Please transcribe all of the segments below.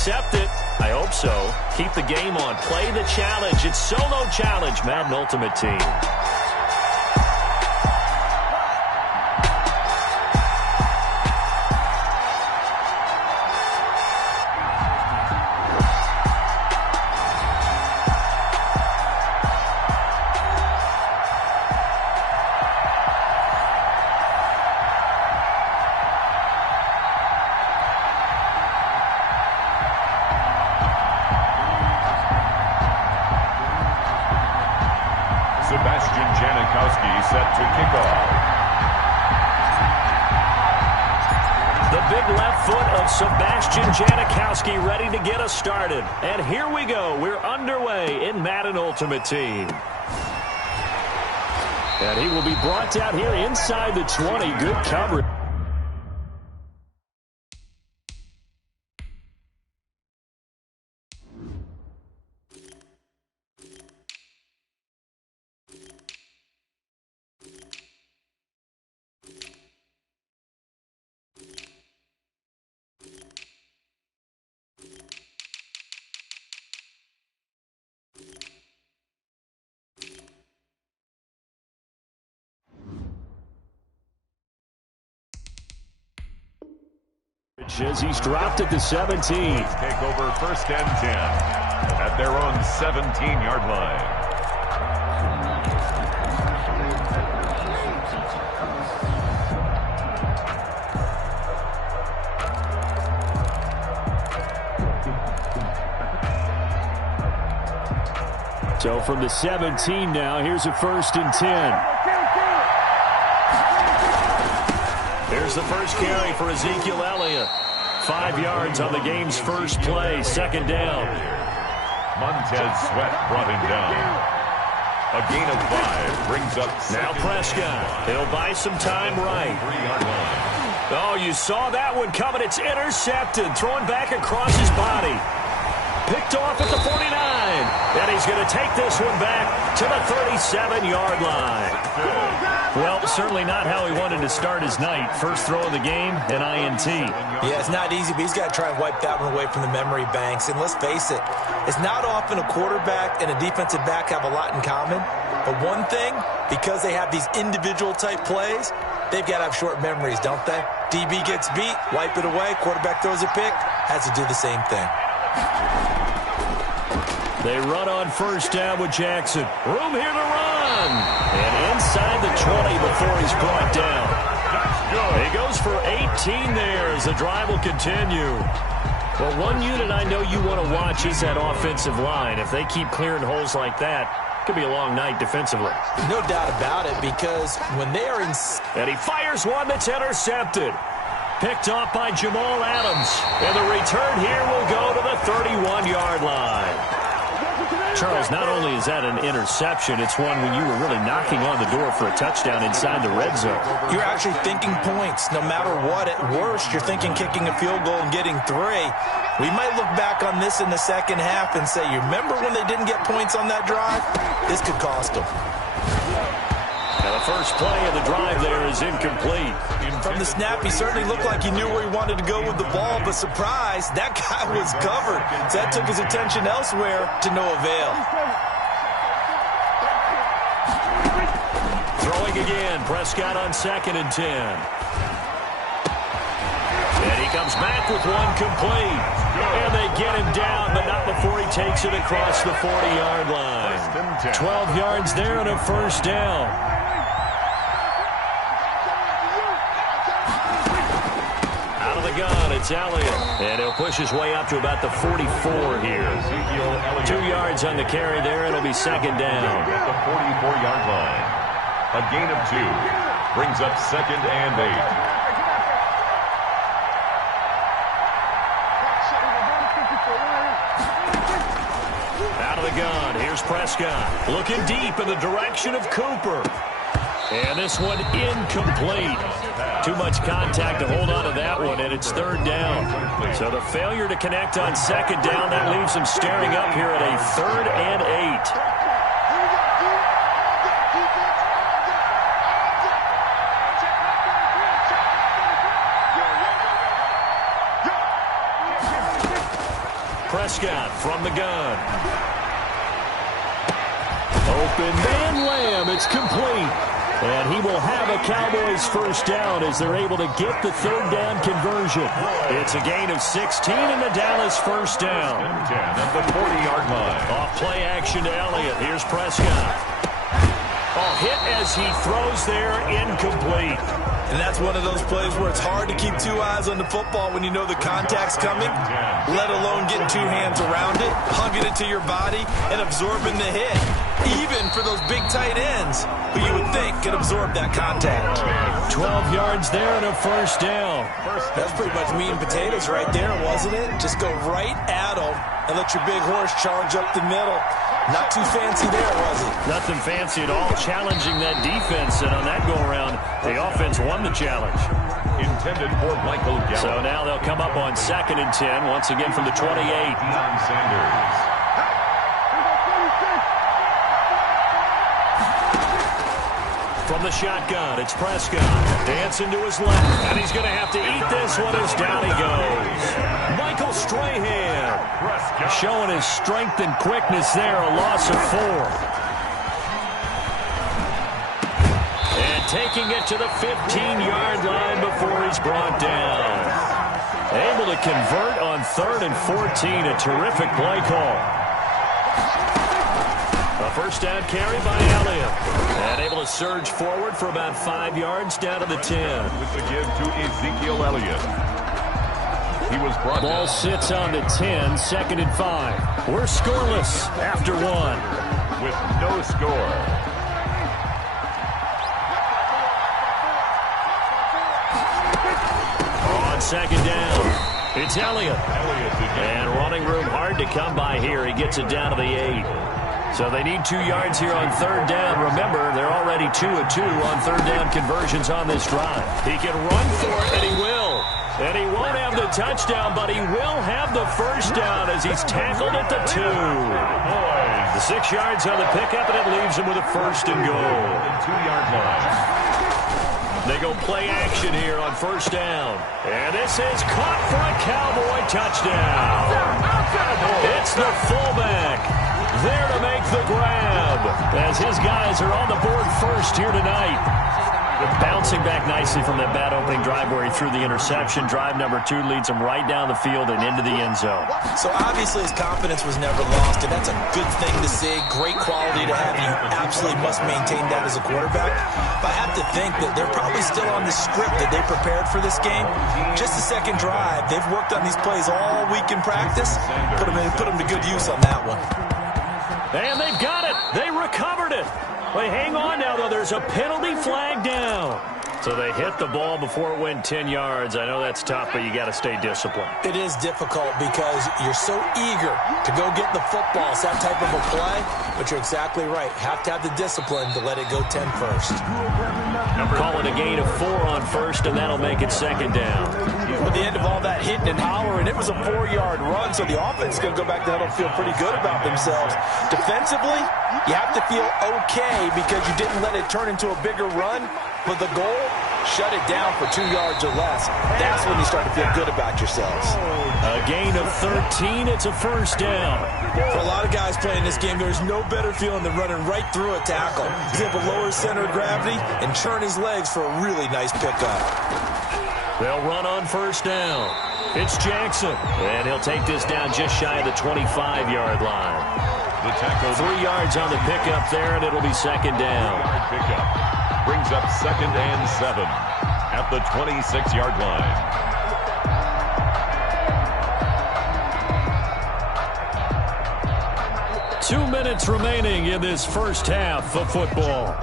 accept it? I hope so. Keep the game on. Play the challenge. It's solo challenge, Madden Ultimate Team. Jdawg2437's set to kick off. The big left foot of Sebastian Jdawg2437 ready to get us started. And here we go. We're underway in Madden Ultimate Team. And he will be brought down here inside the 20. Good coverage. As he's dropped at the 17. Take over first and 10 at their own 17-yard line. So from the 17 now, here's a first and 10. Here's the first carry for Ezekiel Elliott. 5 yards on the game's first play, second down. Montez Sweat brought him down. A gain of 5 brings up now Prescott. He'll buy some time right. 3-yard line. Oh, you saw that one coming. It's intercepted. Thrown back across his body. Picked off at the 49. And he's going to take this one back to the 37-yard line. Well, certainly not how he wanted to start his night. First throw of the game, an INT. Yeah, it's not easy, but he's got to try and wipe that one away from the memory banks. And let's face it, it's not often a quarterback and a defensive back have a lot in common. But one thing, because they have these individual type plays, they've got to have short memories, don't they? DB gets beat, wipe it away, quarterback throws a pick, has to do the same thing. They run on first down with Jackson. Room here to run. And inside the 20 before he's brought down. He goes for 18 there as the drive will continue. Well, one unit I know you want to watch is that offensive line. If they keep clearing holes like that, it could be a long night defensively. No doubt about it, because when they are in... And he fires one that's intercepted. Picked off by Jamal Adams. And the return here will go to the 31-yard line. Charles, not only is that an interception, it's one when you were really knocking on the door for a touchdown inside the red zone. You're actually thinking points. No matter what, at worst, you're thinking kicking a field goal and getting 3. We might look back on this in the second half and say, you remember when they didn't get points on that drive? This could cost them. Now the first play of the drive there is incomplete. From the snap, he certainly looked like he knew where he wanted to go with the ball, but surprise, that guy was covered. So that took his attention elsewhere to no avail. Throwing again, Prescott on second and 10. And he comes back with one complete. And they get him down, but not before he takes it across the 40-yard line. 12 yards there and a first down. Gun, it's Elliott, and he'll push his way up to about the 44 here. 2 yards on the carry there, it'll be second down. At the 44-yard line. A gain of 2 brings up second and 8. Out of the gun, here's Prescott. Looking deep in the direction of Cooper. And this one incomplete. Too much contact to hold on to that one, and it's third down. So the failure to connect on second down, that leaves him staring up here at a 3rd and 8. Prescott from the gun. Open man Lamb. It's complete. And he will have a Cowboys first down as they're able to get the third down conversion. It's a gain of 16 and the Dallas first down. 10 at the 40-yard line. Off play action to Elliott. Here's Prescott. Oh, hit as he throws there, incomplete. And that's one of those plays where it's hard to keep two eyes on the football when you know the contact's coming, let alone getting two hands around it, hugging it to your body, and absorbing the hit. Even for those big tight ends, who you would think could absorb that contact. 12 yards there and a first down. That's pretty much meat and potatoes right there, wasn't it? Just go right at them and let your big horse charge up the middle. Not too fancy there, was it? Nothing fancy at all, challenging that defense, and on that go-around, the offense won the challenge. Intended for Michael Gallup. So now they'll come up on 2nd and 10, once again from the 28. Deion Sanders. From the shotgun, it's Prescott. Dancing to his left, and he's going to have to eat this one as down he goes. Michael Strahan showing his strength and quickness there, a loss of 4. And taking it to the 15-yard line before he's brought down. Able to convert on 3rd and 14, a terrific play call. A first down carry by Elliott. And able to surge forward for about 5 yards down to the 10. With the give to Ezekiel Elliott. He was brought Ball down. sits on the 10, 2nd and 5. We're scoreless after 1. With no score. On 2nd down, it's Elliott. And running room hard to come by here. He gets it down to the 8. So they need 2 yards here on 3rd down. Remember, they're already 2 of 2 on 3rd down conversions on this drive. He can run for it, and he will. And he won't have the touchdown, but he will have the first down as he's tackled at the 2. The 6 yards on the pickup, and it leaves him with a 1st and goal. 2-yard line. They go play action here on 1st down. And this is caught for a Cowboy touchdown. It's the fullback there to make the grab as his guys are on the board first here tonight. Bouncing back nicely from that bad opening drive where he threw the interception. Drive number 2 leads him right down the field and into the end zone. So obviously his confidence was never lost, and that's a good thing to see. Great quality to have. You absolutely must maintain that as a quarterback. But I have to think that they're probably still on the script that they prepared for this game. Just the second drive. They've worked on these plays all week in practice. Put them to good use on that one. And they've got it. They recovered it. They hang on now, though. There's a penalty flag down. So they hit the ball before it went 10 yards. I know that's tough, but you got to stay disciplined. It is difficult because you're so eager to go get the football. It's that type of a play, but you're exactly right. Have to have the discipline to let it go 10 first. Call it a gain of 4 on 1st, and that'll make it 2nd down. At the end of all that hitting and hollering, it was a 4-yard run, so the offense is going to go back to huddle and feel pretty good about themselves. Defensively, you have to feel okay because you didn't let it turn into a bigger run, but the goal, shut it down for 2 yards or less. That's when you start to feel good about yourselves. A gain of 13, it's a 1st down. For a lot of guys playing this game, there's no better feeling than running right through a tackle. He's able to lower his center of gravity and turn his legs for a really nice pickup. They'll run on 1st down. It's Jackson, and he'll take this down just shy of the 25-yard line. The tackle. 3 yards on the pickup there, and it'll be 2nd down. Pickup. Brings up 2nd and 7 at the 26-yard line. Two minutes remaining in this first half of football.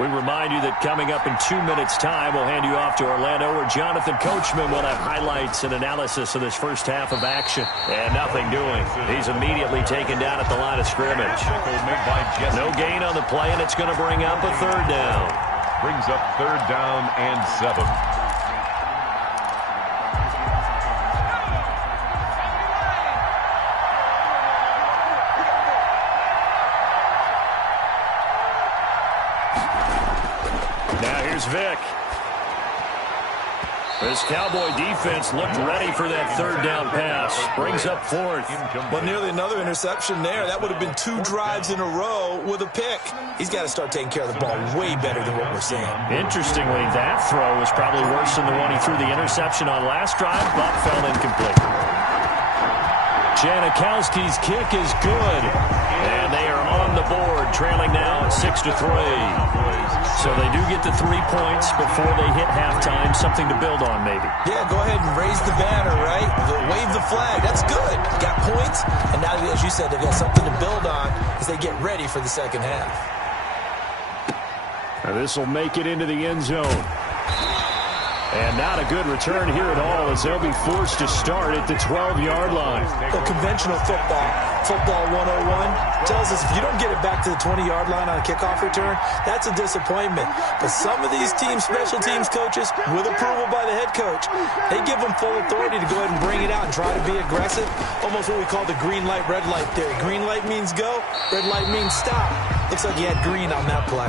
We remind you that coming up in 2 minutes' time, we'll hand you off to Orlando, where Jonathan Coachman will have highlights and analysis of this first half of action. And nothing doing. He's immediately taken down at the line of scrimmage. No gain on the play, and it's going to bring up a 3rd down. Brings up 3rd down and 7. Here's Vick. This Cowboy defense looked ready for that third down pass. Brings up fourth. Well, nearly another interception there. That would have been 2 drives in a row with a pick. He's got to start taking care of the ball way better than what we're seeing. Interestingly, that throw was probably worse than the one he threw the interception on last drive, but fell incomplete. Janikowski's kick is good. And they are on the board, trailing now at 6-3. So they do get the 3 points before they hit halftime, something to build on maybe. Yeah, go ahead and raise the banner, right? Wave the flag. That's good. Got points, and now, as you said, they've got something to build on as they get ready for the second half. Now this will make it into the end zone. And not a good return here at all as they'll be forced to start at the 12-yard line. Well, conventional football 101, tells us if you don't get it back to the 20-yard line on a kickoff return, that's a disappointment. But some of these special teams coaches, with approval by the head coach, they give them full authority to go ahead and bring it out and try to be aggressive. Almost what we call the green light, red light theory. Green light means go, red light means stop. Looks like he had green on that play.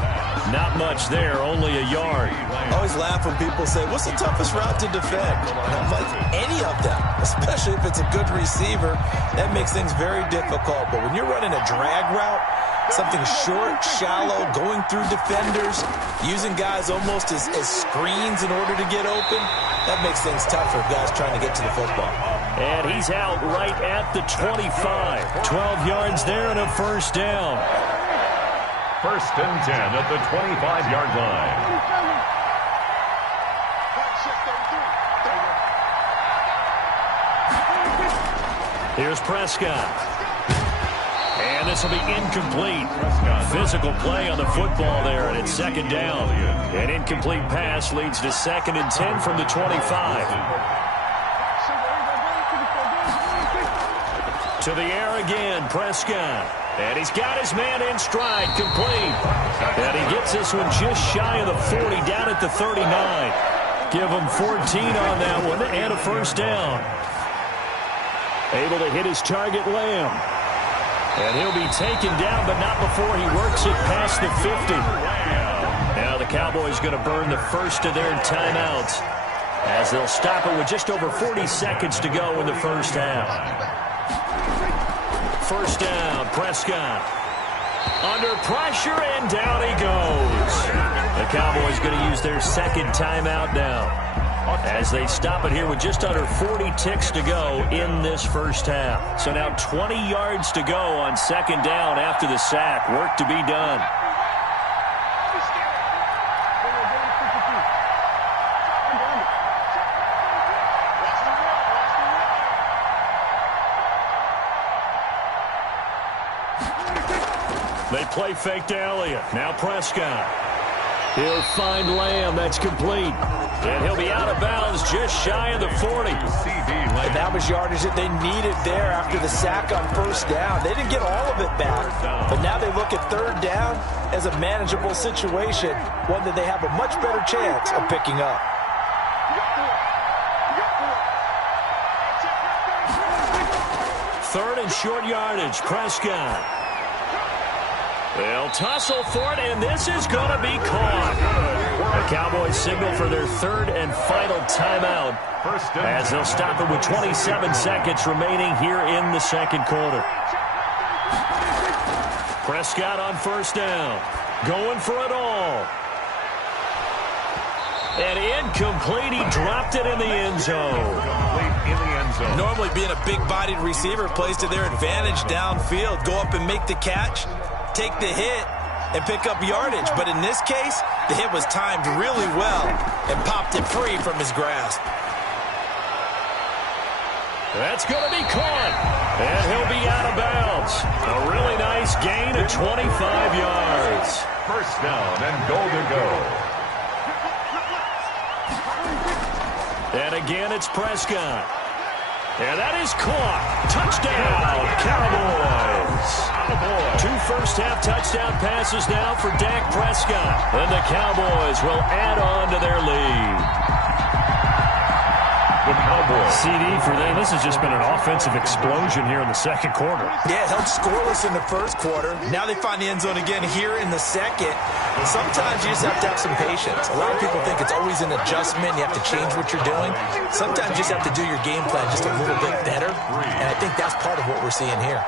Not much there, only a yard. I always laugh when people say, what's the toughest route to defend? And I'm like, any of them, especially if it's a good receiver, that makes things very difficult. But when you're running a drag route, something short, shallow, going through defenders, using guys almost as screens in order to get open, that makes things tough for guys trying to get to the football. And he's out right at the 25. 12 yards there and a first down. First and 10 at the 25-yard line. Here's Prescott. And this will be incomplete. Physical play on the football there, and it's second down. An incomplete pass leads to 2nd and 10 from the 25. To the air again, Prescott. And he's got his man in stride, complete. And he gets this one just shy of the 40, down at the 39. Give him 14 on that one, and a first down. Able to hit his target, Lamb. And he'll be taken down, but not before he works it past the 50. Now the Cowboys going to burn the first of their timeouts as they'll stop it with just over 40 seconds to go in the first half. First down, Prescott. Under pressure, and down he goes. The Cowboys going to use their second timeout now as they stop it here with just under 40 ticks to go in this first half. So now 20 yards to go on second down after the sack. Work to be done. They play fake to Elliott. Now Prescott. He'll find Lamb. That's complete. And he'll be out of bounds just shy of the 40. And that was yardage that they needed there after the sack on first down. They didn't get all of it back. But now they look at third down as a manageable situation, one that they have a much better chance of picking up. Third and short yardage. Prescott. They'll tussle for it, and this is going to be caught. The Cowboys signal for their third and final timeout as they'll stop it with 27 seconds remaining here in the second quarter. Prescott on first down. Going for it all. And incomplete. He dropped it in the end zone. Normally being a big-bodied receiver plays to their advantage downfield. Go up and make the catch, take the hit, and pick up yardage. But in this case, the hit was timed really well and popped it free from his grasp. That's going to be caught, and he'll be out of bounds. A really nice gain of 25 yards. First down and goal to go. And again, it's Prescott. And that is caught. Touchdown, Cowboys. Two first-half touchdown passes now for Dak Prescott. And the Cowboys will add on to their lead. the Cowboys. CD for them. This has just been an offensive explosion here in the second quarter. Yeah, held scoreless in the first quarter. Now they find the end zone again here in the second. Sometimes you just have to have some patience. A lot of people think it's always an adjustment. You have to change what you're doing. Sometimes you just have to do your game plan just a little bit better. And I think that's part of what we're seeing here.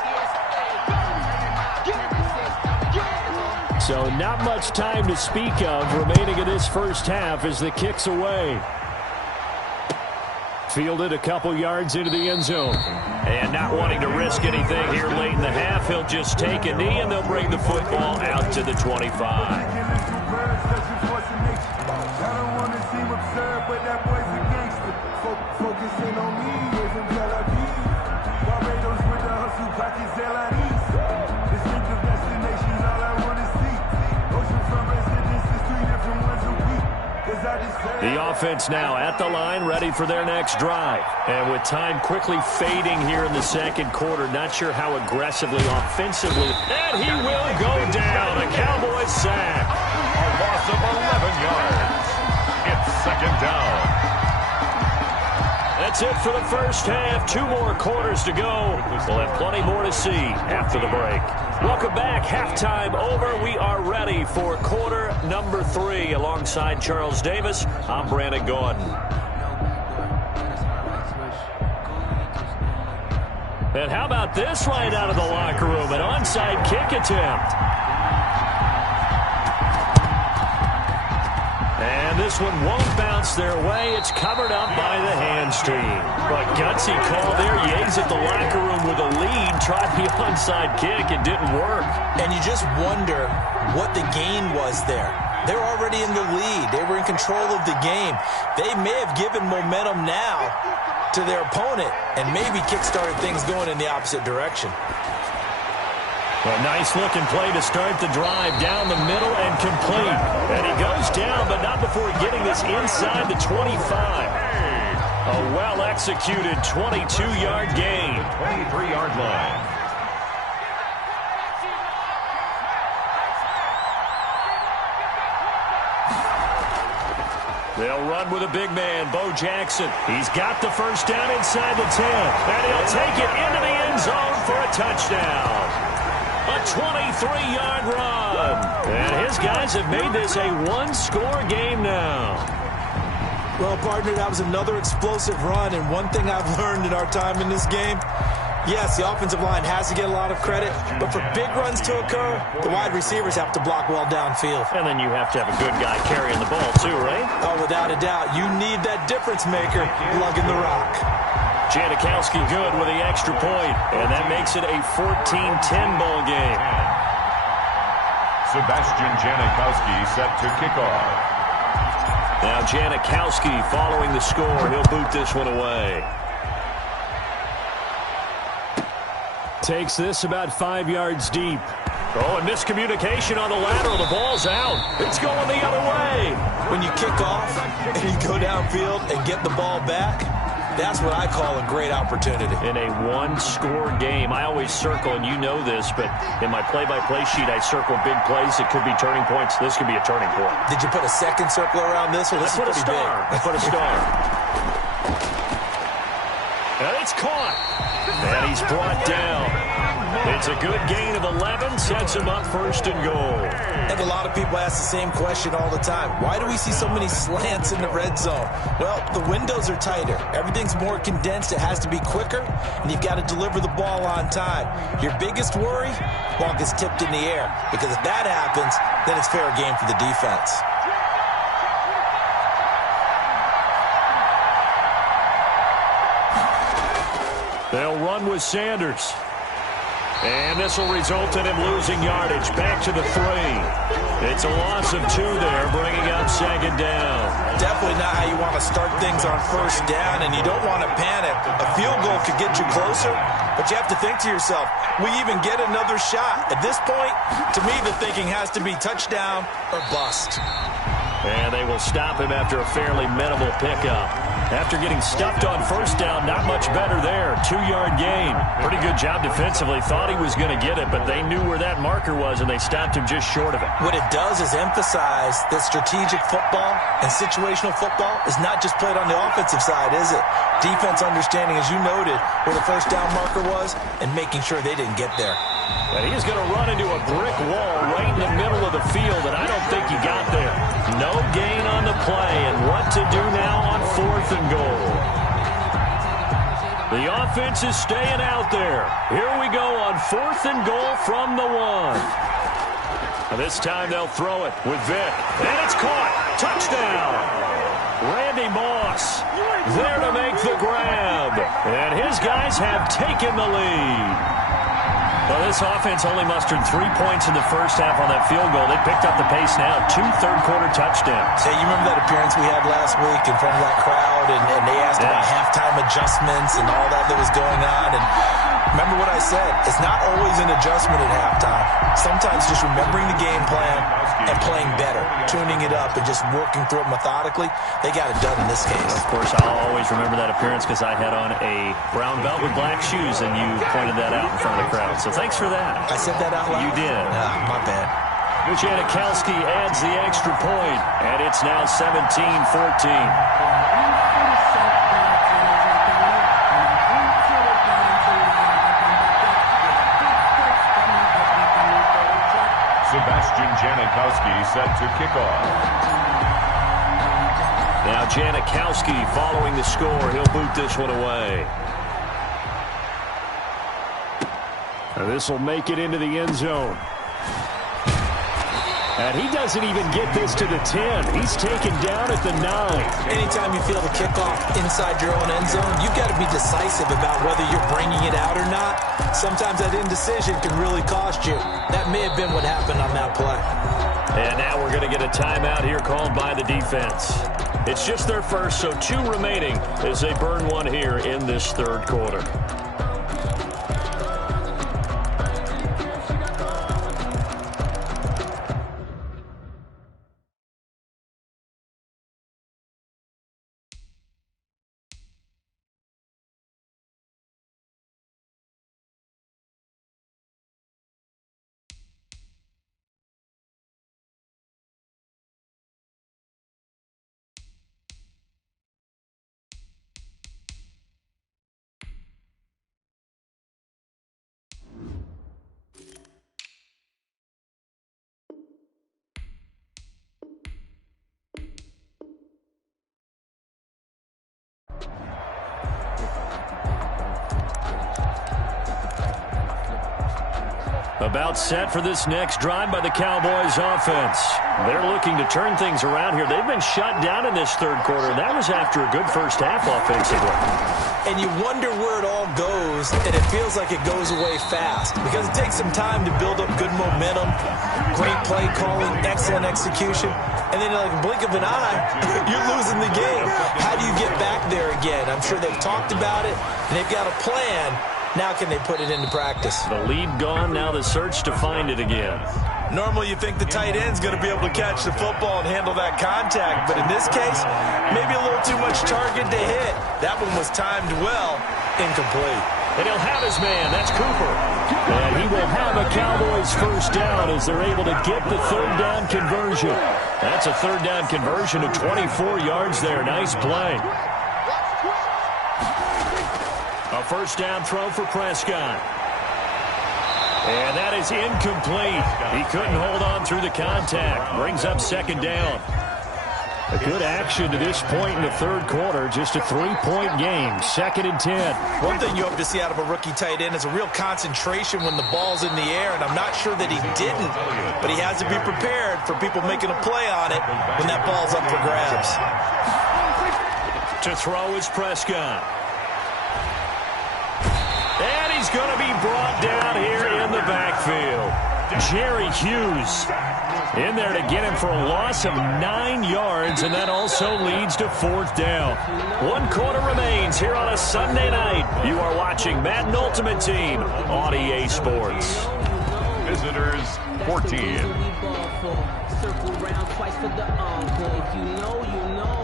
So not much time to speak of remaining in this first half as the kick's away. Fielded a couple yards into the end zone. And not wanting to risk anything here late in the half, he'll just take a knee and they'll bring the football out to the 25. The offense now at the line, ready for their next drive. And with time quickly fading here in the second quarter, not sure how aggressively, offensively. And he will go down. A Cowboys sack. A loss of 11 yards. It's second down. That's it for the first half. 2 more quarters to go. We'll have plenty more to see after the break. Welcome back. Halftime over. We are ready for quarter number 3. Alongside Charles Davis, I'm Brandon Gordon. And how about this right out of the locker room? An onside kick attempt. And this one won't bounce their way. It's covered up by the hands team. But gutsy call there. Yates at the locker room with a lead. Tried the onside kick. It didn't work. And you just wonder what the gain was there. They're already in the lead. They were in control of the game. They may have given momentum now to their opponent and maybe kickstarted things going in the opposite direction. A nice-looking play to start the drive down the middle and complete. And he goes down, but not before getting this inside the 25. A well-executed 22-yard gain. 23-yard line. They'll run with a big man, Bo Jackson. He's got the first down inside the 10. And he'll take it into the end zone for a touchdown. A 23-yard run. And his guys have made this a one-score game now. Well, partner, that was another explosive run. And one thing I've learned in our time in this game, yes, the offensive line has to get a lot of credit. But for big runs to occur, the wide receivers have to block well downfield. And then you have to have a good guy carrying the ball too, right? Oh, without a doubt. You need that difference maker lugging the rock. Jdawg good with the extra point, and that makes it a 14-10 ball game. Sebastian Jdawg set to kick off. Now Jdawg following the score. He'll boot this one away. Takes this about 5 yards deep. Oh, and miscommunication on the lateral. The ball's out. It's going the other way. When you kick off and you go downfield and get the ball back, that's what I call a great opportunity. In a one-score game, I always circle, and you know this, but in my play-by-play sheet, I circle big plays that could be turning points. This could be a turning point. Did you put a second circle around this, or this is pretty big? I put a star. And it's caught. And he's brought down. It's a good gain of 11, sets him up first and goal. And a lot of people ask the same question all the time. Why do we see so many slants in the red zone? Well, the windows are tighter. Everything's more condensed. It has to be quicker, and you've got to deliver the ball on time. Your biggest worry? Ball gets tipped in the air, because if that happens, then it's fair game for the defense. They'll run with Sanders. And this will result in him losing yardage. Back to the 3. It's a loss of 2 there, bringing up second down. Definitely not how you want to start things on first down, and you don't want to panic. A field goal could get you closer, but you have to think to yourself, we even get another shot. At this point, to me, the thinking has to be touchdown or bust. And they will stop him after a fairly minimal pickup. After getting stuffed on first down, not much better there. 2-yard gain. Pretty good job defensively. Thought he was going to get it, but they knew where that marker was, and they stopped him just short of it. What it does is emphasize that strategic football and situational football is not just played on the offensive side, is it? Defense understanding, as you noted, where the first down marker was and making sure they didn't get there. And he's going to run into a brick wall right in the middle of the field, and I don't think he got there. No gain on the play, and what to do now on 4th and goal. The offense is staying out there. Here we go on 4th and goal from the 1. This time they'll throw it with Vick, and it's caught. Touchdown. Randy Moss there to make the grab, and his guys have taken the lead. Well, this offense only mustered 3 points in the first half on that field goal. They picked up the pace now. 2 third-quarter touchdowns. Hey, you remember that appearance we had last week in front of that crowd, and they asked about halftime adjustments and all that was going on. And remember what I said. It's not always an adjustment at halftime. Sometimes just remembering the game plan and playing better, tuning it up and just working through it methodically. They got it done in this case. Of course, I'll always remember that appearance because I had on a brown belt with black shoes, and you pointed that out in front of the crowd. So thanks for that. I said that out loud? You did. My bad. Jdawg adds the extra point, and it's now 17-14. Sebastian Jdawg set to kick off. Now Jdawg following the score. He'll boot this one away. This will make it into the end zone. And he doesn't even get this to the 10. He's taken down at the 9. Anytime you feel the kickoff inside your own end zone, you've got to be decisive about whether you're bringing it out or not. Sometimes that indecision can really cost you. That may have been what happened on that play. And now we're going to get a timeout here called by the defense. It's just their first, so 2 remaining as they burn one here in this third quarter. About set for this next drive by the Cowboys offense. They're looking to turn things around here. They've been shut down in this third quarter. That was after a good first half offensively. And you wonder where it all goes, and it feels like it goes away fast because it takes some time to build up good momentum, great play calling, excellent execution, and then like a blink of an eye, you're losing the game. How do you get back there again? I'm sure they've talked about it, and they've got a plan. Now can they put it into practice? The lead gone, now the search to find it again. Normally you think the tight end's going to be able to catch the football and handle that contact, but in this case, maybe a little too much target to hit. That one was timed well, incomplete. And he'll have his man, that's Cooper. And he will have a Cowboys first down as they're able to get the third down conversion. That's a third down conversion of 24 yards there. Nice play. A first down throw for Prescott. And that is incomplete. He couldn't hold on through the contact. Brings up second down. A good action to this point in the third quarter. Just a 3-point game. 2nd and 10. One thing you hope to see out of a rookie tight end is a real concentration when the ball's in the air, and I'm not sure that he didn't, but he has to be prepared for people making a play on it when that ball's up for grabs. To throw is Prescott. And he's going to be brought down here in the backfield. Jerry Hughes in there to get him for a loss of 9 yards, and that also leads to 4th down. 1 quarter remains here on a Sunday night. You are watching Madden Ultimate Team on EA Sports. Visitors 14. Circle round twice for the encore. If you know, you know.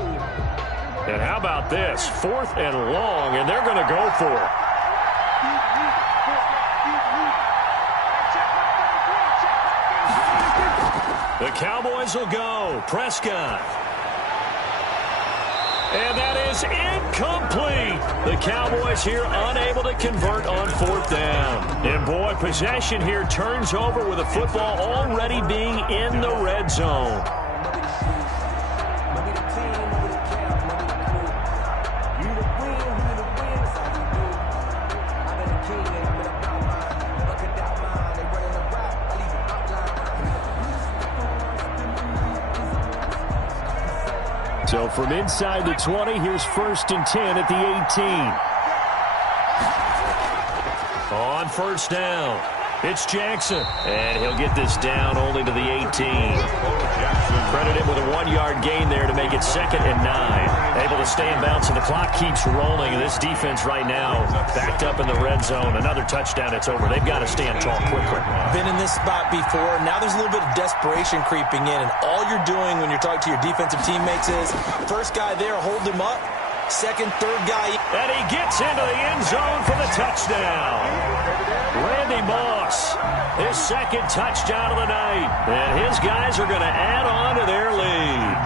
And how about this? 4th and long, and they're going to go for it. The Cowboys will go. Prescott. And that is incomplete. The Cowboys here unable to convert on 4th down. And, boy, possession here turns over with the football already being in the red zone. So from inside the 20, here's 1st and 10 at the 18. On 1st down, it's Jackson. And he'll get this down only to the 18. Credit him with a 1-yard gain there to make it 2nd and 9. Able to stay in bounds, and the clock keeps rolling. And this defense right now backed up in the red zone. Another touchdown, it's over. They've got to stand tall quickly. Been in this spot before. Now there's a little bit of desperation creeping in. And all you're doing when you're talking to your defensive teammates is, first guy there, hold him up. Second, third guy. And he gets into the end zone for the touchdown. Randy Moss, his 2nd touchdown of the night. And his guys are going to add on to their lead.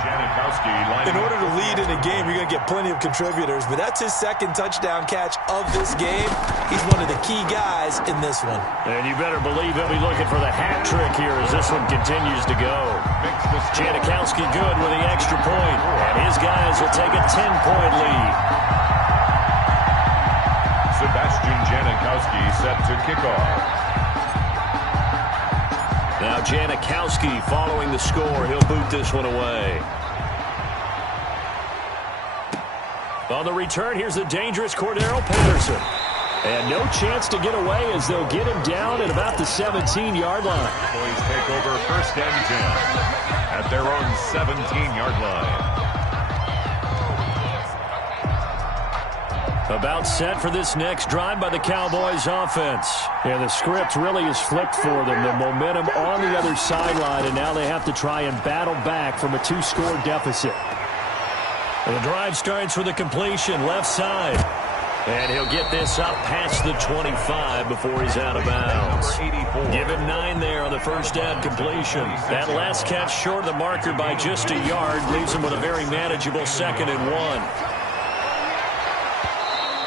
In order to lead in a game, you're going to get plenty of contributors. But that's his 2nd touchdown catch of this game. He's one of the key guys in this one. And you better believe he'll be looking for the hat trick here as this one continues to go. Jdawg good with the extra point. And his guys will take a 10-point lead. Sebastian Jdawg set to kick off. Now Jdawg following the score. He'll boot this one away. On the return, here's the dangerous Cordero Patterson. And no chance to get away as they'll get him down at about the 17-yard line. Boys take over 1st and 10 at their own 17-yard line. About set for this next drive by the Cowboys offense. Yeah, the script really is flipped for them. The momentum on the other sideline, and now they have to try and battle back from a 2-score deficit. And the drive starts with a completion left side. And he'll get this up past the 25 before he's out of bounds. Give him 9 there on the 1st down completion. That last catch short of the marker by just a yard leaves him with a very manageable 2nd and 1.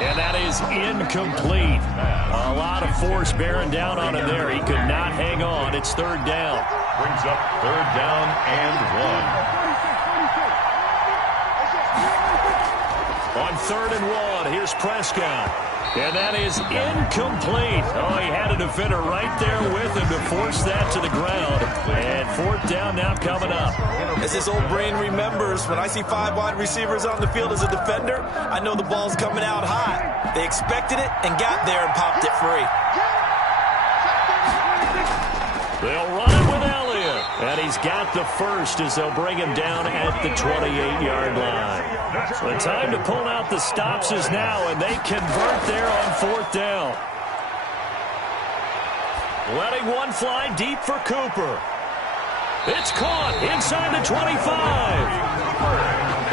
And that is incomplete. A lot of force bearing down on him there. He could not hang on. It's 3rd down. Brings up 3rd down and 1. On 3rd and 1, here's Prescott. And that is incomplete. Oh, he had a defender right there with him to force that to the ground. And 4th down now coming up. As this old brain remembers, when I see 5 wide receivers on the field as a defender, I know the ball's coming out hot. They expected it and got there and popped it free. They'll run it with Elliott. And he's got the first as they'll bring him down at the 28-yard line. The time to pull out the stops is now, and they convert there on 4th down. Letting one fly deep for Cooper. It's caught inside the 25.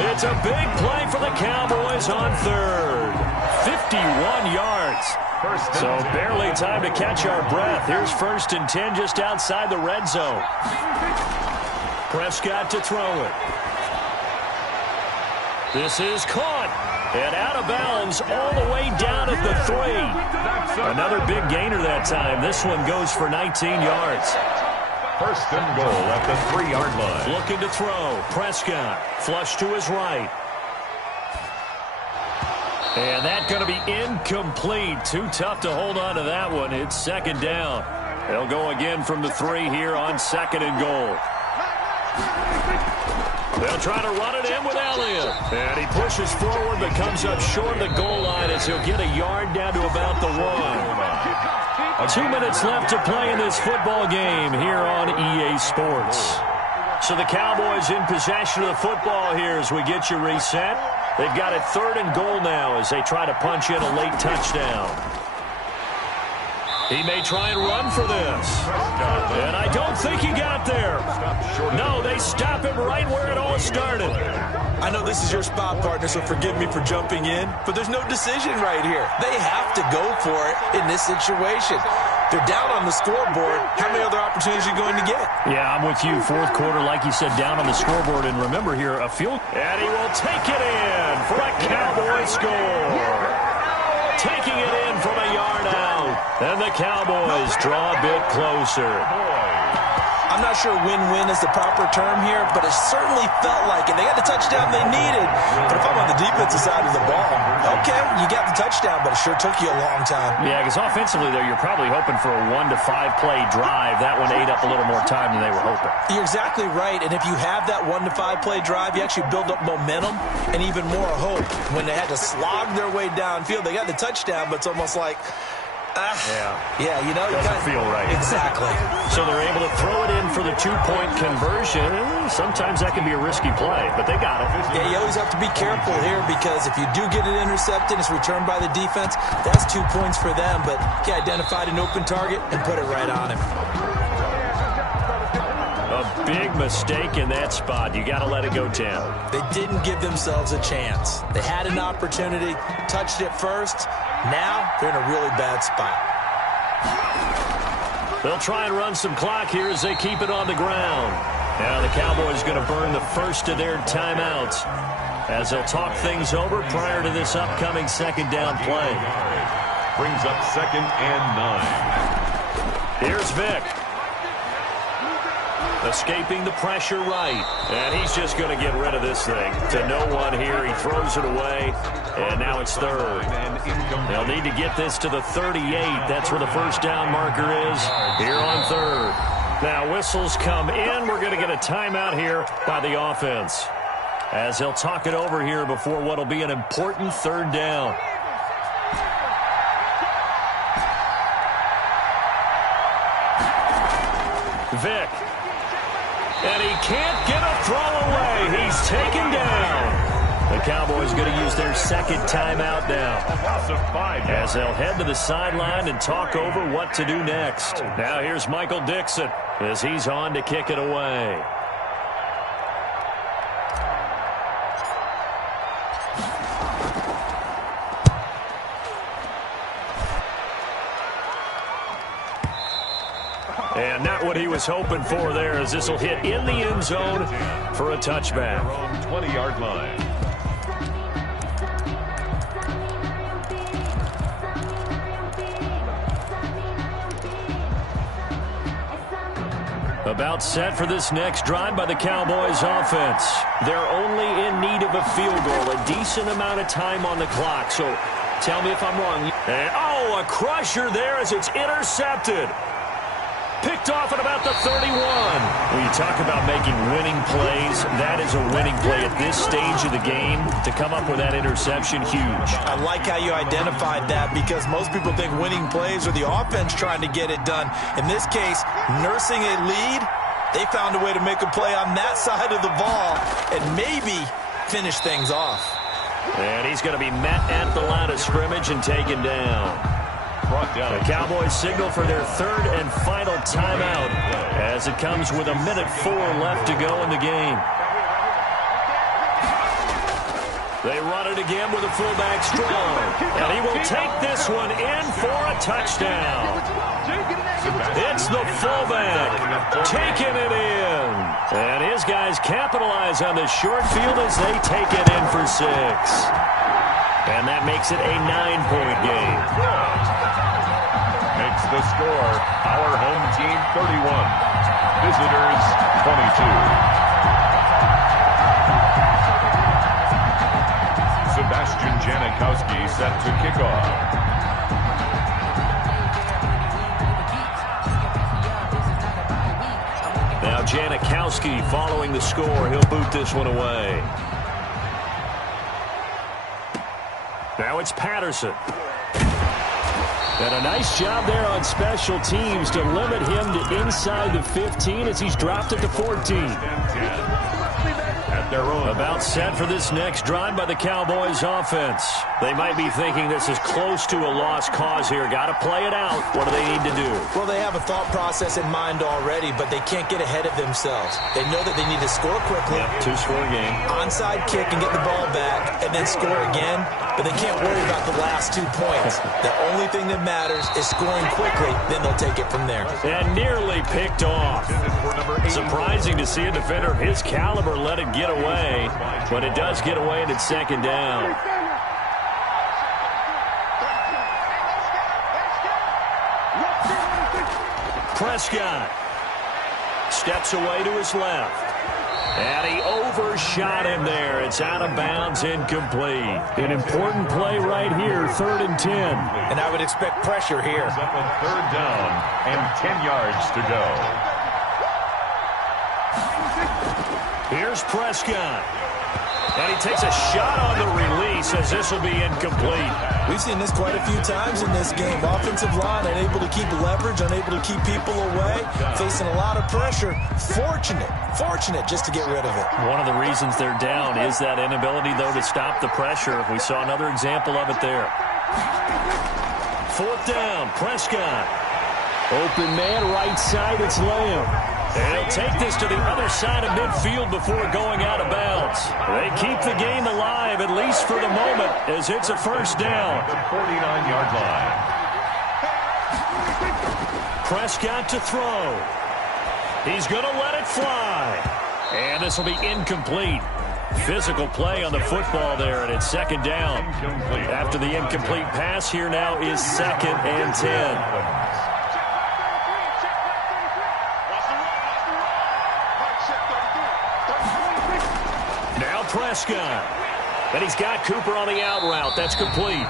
It's a big play for the Cowboys on 3rd. 51 yards. So barely time to catch our breath. Here's 1st and 10 just outside the red zone. Prescott to throw it. This is caught. And out of bounds all the way down at the 3. Another big gainer that time. This one goes for 19 yards. 1st and goal at the 3-yard line. Looking to throw. Prescott flush to his right. And that's going to be incomplete. Too tough to hold on to that one. It's 2nd down. They'll go again from the 3 here on 2nd and goal. They'll try to run it in with Elliott. And he pushes forward but comes up short of the goal line as he'll get a yard down to about the 1. 2 minutes left to play in this football game here on EA Sports. So the Cowboys in possession of the football here as we get you reset. They've got it 3rd and goal now as they try to punch in a late touchdown. He may try and run for this. And I don't think he got there. No, they stop him right where it all started. I know this is your spot, partner, so forgive me for jumping in, but there's no decision right here. They have to go for it in this situation. They're down on the scoreboard. How many other opportunities are you going to get? Yeah, I'm with you. Fourth quarter, like you said, down on the scoreboard. And remember here, a field. And he will take it in for a Cowboy score. Taking it in from a yard out. And the Cowboys draw a bit closer. I'm not sure win-win is the proper term here, but it certainly felt like it. They got the touchdown they needed. But if I'm on the defensive side of the ball, okay, you got the touchdown, but it sure took you a long time. Yeah, because offensively, though, you're probably hoping for a 1 to 5 play drive. That one ate up a little more time than they were hoping. You're exactly right, and if you have that 1 to 5 play drive, you actually build up momentum and even more hope. When they had to slog their way downfield, they got the touchdown, but it's almost like, yeah, you know, doesn't feel right. Exactly. So they're able to throw it in for the 2-point conversion. Sometimes that can be a risky play, but they got it. Yeah, you always have to be careful here because if you do get it intercepted, it's returned by the defense. That's 2 points for them, but he identified an open target and put it right on him. A big mistake in that spot. You got to let it go down. They didn't give themselves a chance. They had an opportunity, touched it first. Now they're in a really bad spot. They'll try and run some clock here as they keep it on the ground. Now the Cowboys going to burn the first of their timeouts as they'll talk things over prior to this upcoming second down play. Brings up 2nd and 9. Here's Vic. Escaping the pressure right. And he's just going to get rid of this thing. To no one here. He throws it away. And now it's third. They'll need to get this to the 38. That's where the first down marker is here on third. Now whistles come in. We're going to get a timeout here by the offense as they'll talk it over here before what will be an important third down. Vic. And he can't get a throw away. He's taken down. The Cowboys going to use their second timeout now as they'll head to the sideline and talk over what to do next. Now here's Michael Dixon as he's on to kick it away. And not what he was hoping for there, as this will hit in the end zone for a touchback. 20-yard line. About set for this next drive by the Cowboys offense. They're only in need of a field goal, a decent amount of time on the clock. So tell me if I'm wrong. And, a crusher there as it's intercepted. Picked off at about the 31. When you talk about making winning plays, that is a winning play at this stage of the game. To come up with that interception, huge. I like how you identified that because most people think winning plays are the offense trying to get it done. In this case, nursing a lead, they found a way to make a play on that side of the ball and maybe finish things off. And he's going to be met at the line of scrimmage and taken down. The Cowboys signal for their third and final timeout as it comes with 1:04 left to go in the game. They run it again with a fullback strong. And he will take this one in for a touchdown. It's the fullback taking it in. And his guys capitalize on the short field as they take it in for 6. And that makes it a 9-point game. Makes the score our home team 31, visitors 22. Sebastian Janikowski set to kick off. Now Janikowski following the score. He'll boot this one away. Now it's Patterson. And a nice job there on special teams to limit him to inside the 15 as he's dropped it to 14. At at their own. About set for this next drive by the Cowboys offense. They might be thinking this is close to a lost cause here. Got to play it out. What do they need to do? Well, they have a thought process in mind already, but they can't get ahead of themselves. They know that they need to score quickly. Yep, two-score game. Onside kick and get the ball back, and then score again. But they can't worry about the last 2 points. The only thing that matters is scoring quickly. Then they'll take it from there. And nearly picked off. Surprising to see a defender of his caliber let it get away. But it does get away and it's second down. Prescott steps away to his left. And he overshot him there. It's out of bounds, incomplete. An important play right here, 3rd and 10. And I would expect pressure here. Up on 3rd down and 10 yards to go. Here's Prescott. And he takes a shot on the release as this will be incomplete. We've seen this quite a few times in this game. Offensive line unable to keep leverage, unable to keep people away, facing a lot of pressure. Fortunate just to get rid of it. One of the reasons they're down is that inability, though, to stop the pressure. We saw another example of it there. 4th down, Prescott. Open man, right side, it's Lamb. And he'll take this to the other side of midfield before going out of bounds. They keep the game alive, at least for the moment, as it's a 1st down. The 49-yard line. Prescott to throw. He's going to let it fly. And this will be incomplete. Physical play on the football there, and it's 2nd down. Incomplete. After the incomplete pass, here now is 2nd and 10. Prescott. And he's got Cooper on the out route. That's complete.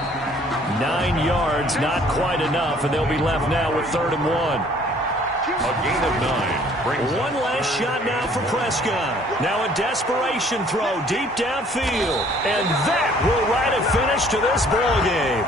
9 yards, not quite enough, and they'll be left now with 3rd and 1. A gain of 9. Brings One last shot now for Prescott. Now a desperation throw deep downfield. And that will write a finish to this ball game.